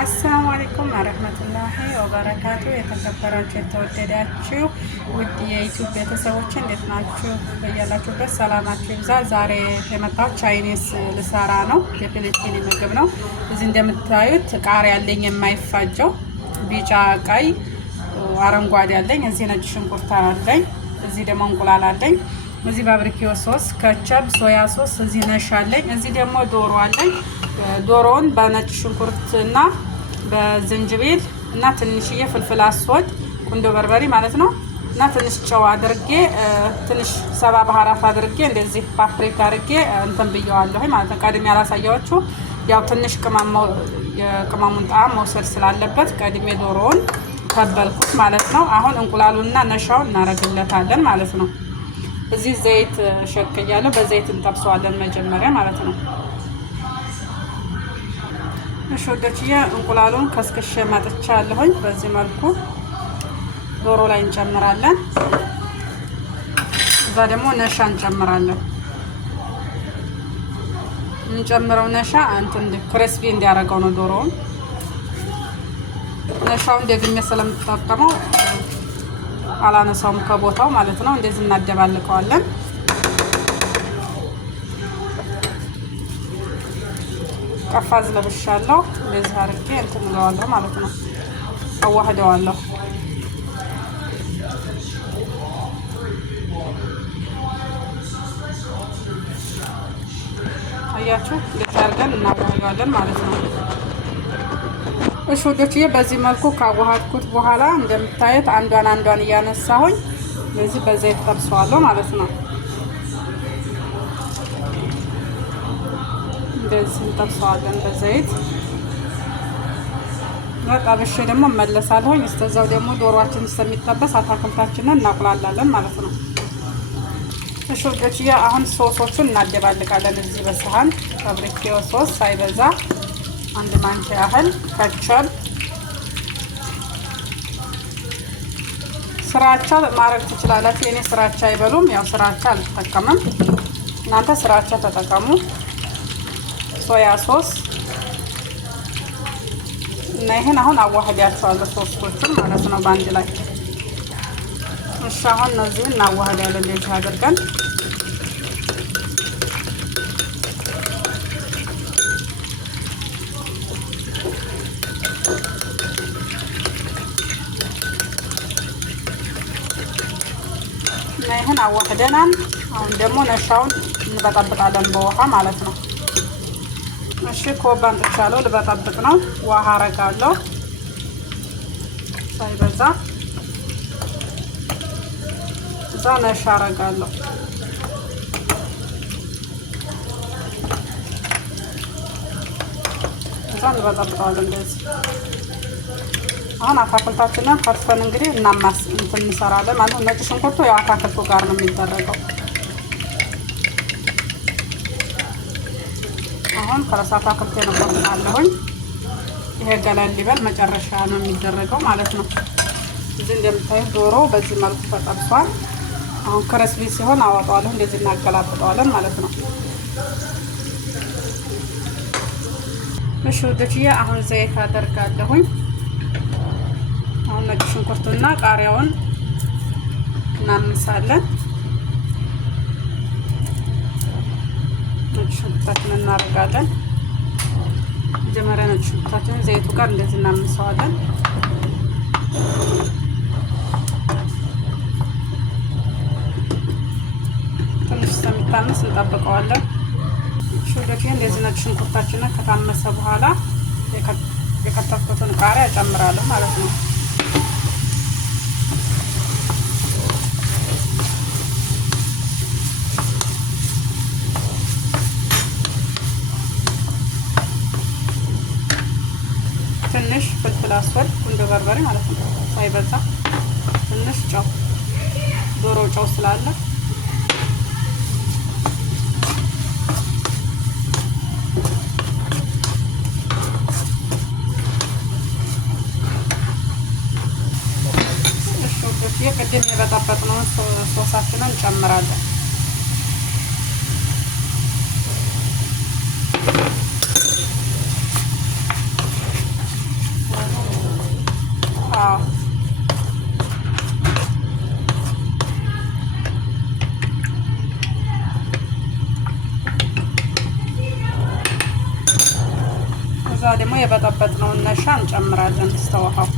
አሰላሙ አለይኩም ወረህመቱላሂ ወበረካቱ። የተከበራችሁ የተወደዳችሁ ውድ የዩቲዩብ ቤተሰቦች እንዴት ናችሁ? በያላችሁበት ሰላማችሁ ይብዛ። ዛሬ የመጣሁት ቻይኒስ ልሰራ ነው። የፊሊፒኒ ምግብ ነው። እዚህ እንደምታዩት ቃሪያ አለኝ የማይፋጀው ቢጫ፣ ቀይ፣ አረንጓዴ አለኝ። እዚህ ነጭ ሽንኩርት አለኝ። እዚህ ደግሞ እንቁላል አለኝ። እዚህ ባብሪኪዮ ሶስ፣ ከቸብ፣ ሶያ ሶስ፣ እዚህ ነሽ አለኝ። እዚህ ደግሞ ዶሮ አለኝ። ዶሮውን በነጭ ሽንኩርትና በዝንጅብል እና ትንሽዬ ፍልፍል አስወድ ቁንዶ በርበሬ ማለት ነው እና ትንሽ ጨው አድርጌ ትንሽ ሰባ ባህራት አድርጌ እንደዚህ ፓፕሪካ አድርጌ እንትን ብየዋለሁ ማለት ነው። ቀድሜ ያላሳያችሁ ያው ትንሽ የቅመሙን ጣዕም መውሰድ ስላለበት ቀድሜ ዶሮውን ተበልኩት ማለት ነው። አሁን እንቁላሉንና ነሻውን እናደርግለታለን ማለት ነው። እዚህ ዘይት ሸክያለሁ። በዘይት እንጠብሰዋለን መጀመሪያ ማለት ነው። እሺ ወደችዬ እንቁላሉን ከስክሼ ማጥቻለሁኝ። በዚህ መልኩ ዶሮ ላይ እንጨምራለን። እዛ ደግሞ ነሻ እንጨምራለን። እንጨምረው ነሻ እንትን ክሪስፒ እንዲያደርገው ነው ዶሮውን። ነሻውን ደግሜ ስለምትጠቀመው አላነሳውም ከቦታው ማለት ነው። እንደዚህ እናደባልቀዋለን። ቀፋዝ ለብሻለሁ። እንደዚህ አድርጌ እንትን እለዋለሁ ማለት ነው። አዋህደዋለሁ። አያችሁ፣ እንደዚህ አድርገን እናዋህደዋለን ማለት ነው። እሺ ወዶችዬ፣ በዚህ መልኩ ካዋሃድኩት በኋላ እንደምታዩት አንዷን እያነሳሁኝ በዚህ በዘይት ጠብሰዋለሁ ማለት ነው። እንደዚህ እንጠብሰዋለን በዘይት። ጠብሼ ደግሞ እመለሳለሁኝ። እስከዛው ደግሞ ዶሮአችን እስከሚጠበስ አታክልታችንን እናቁላላለን ማለት ነው። እሺ ወዶችዬ፣ አሁን ሶሶቹን እናደባልቃለን። እዚህ በሰሃን ባብሪኪዮ ሶስ ሳይበዛ አንድ ማንኪያ ያህል፣ ከቸብ፣ ስራቻ ማድረግ ትችላላችሁ። የኔ ስራቻ አይበሉም፣ ያው ስራቻ አልተጠቀምም። እናንተ ስራቻ ተጠቀሙ። ሶያ ሶስ እና ይሄን አሁን አዋህዳቸዋለሁ ሶስቶቹን ማለት ነው በአንድ ላይ። እሺ አሁን እነዚህን እናዋህዳለን እንደዚህ አድርገን። እና ይሄን አዋህደናል። አሁን ደግሞ ነሻውን እንበጠብጣለን በውሃ ማለት ነው። እሺ ኮባ አንጥቻለሁ፣ ልበጠብጥ ነው። ውሃ አረጋለሁ ሳይበዛ። እዛ ነሻ አረጋለሁ። እዛ እንበጠብጠዋለን እንደዚህ። አሁን አታክልታችንን ከትፈን እንግዲህ እንትን እንሰራለን ማለት ነው። ነጭ ሽንኩርቱ ያው አታክልቱ ጋር ነው የሚደረገው። አሁን ከረሳታ አታክልቴ ነው ቆርጣለሁኝ። ይሄ ገለል ሊበል መጨረሻ ነው የሚደረገው ማለት ነው። እዚህ እንደምታዩት ዶሮ በዚህ መልኩ ተጠብሷል። አሁን ክሪስፒ ሲሆን አወጣዋለሁ። እንደዚህ እናገላብጠዋለን ማለት ነው። እሺ ወደችዬ፣ አሁን ዘይት አደርጋለሁኝ። አሁን ነጭ ሽንኩርቱና ቃሪያውን እናምሳለን። ሽንኩርታችንን እናደርጋለን። መጀመሪያ ነጭ ሽንኩርታችንን ዘይቱ ጋር እንደዚህ እናምሰዋለን። ትንሽ እስከሚታመስ እንጠብቀዋለን። ሹደቴ እንደዚህ ነጭ ሽንኩርታችንን ከታመሰ በኋላ የከተፍኩትን ቃሪያ እጨምራለሁ ማለት ነው። ትንሽ ፍልፍል አስወድ ቁንዶ በርበሬ ማለት ነው ሳይበዛ። ትንሽ ጨው፣ ዶሮ ጨው ስላለ ቅድም የበጣበጥነውን ሶሳችንን እንጨምራለን። የበጠበጥነውን ነሻ እንጨምራለን ስተውሃው።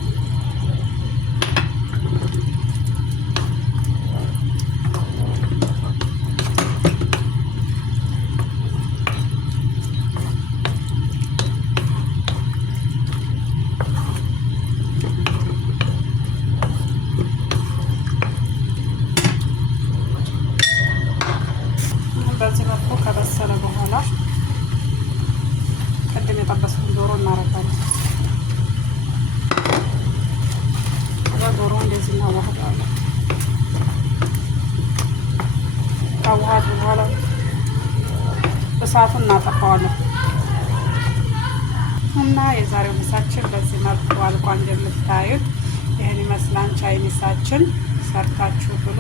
በዚህ መልኩ ከበሰለ በኋላ ቅድም የጠበስኩት ዶሮ እናረጋለን። ዶሮ እንደዚህ እናዋህዳለን። ካዋሃድ በኋላ እሳቱን እናጠፋዋለን እና የዛሬው ምሳችን በዚህ መልኩ አልቋ። እንደምታዩት ይህን ይመስላል ቻይኒሳችን። ሰርታችሁ ብሉ።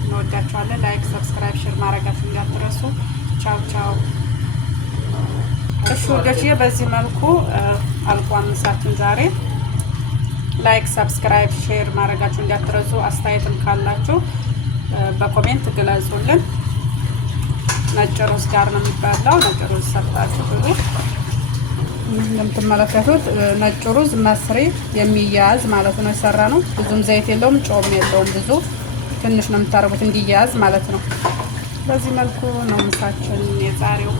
እንወዳችኋለን። ላይክ፣ ሰብስክራይብ፣ ሼር ማድረጋችሁ እንዳትረሱ። ቻው ቻው። እሺ ወዳጆቼ በዚህ መልኩ አልቋል ምሳችን ዛሬ። ላይክ፣ ሰብስክራይብ፣ ሼር ማድረጋችሁ እንዳትረሱ። አስተያየትም ካላችሁ በኮሜንት ግለጹልን። ነጭ ሩዝ ጋር ነው የሚባለው። ነጭ ሩዝ ሰርታችሁ ብሉ። እንደምትመለከቱት ነጭ ሩዝ መስሪ የሚያያዝ ማለት ነው የሰራ ነው። ብዙም ዘይት የለውም፣ ጮም የለውም። ብዙ ትንሽ ነው የምታደርጉት እንዲያያዝ ማለት ነው። በዚህ መልኩ ነው ምሳችን የዛሬው።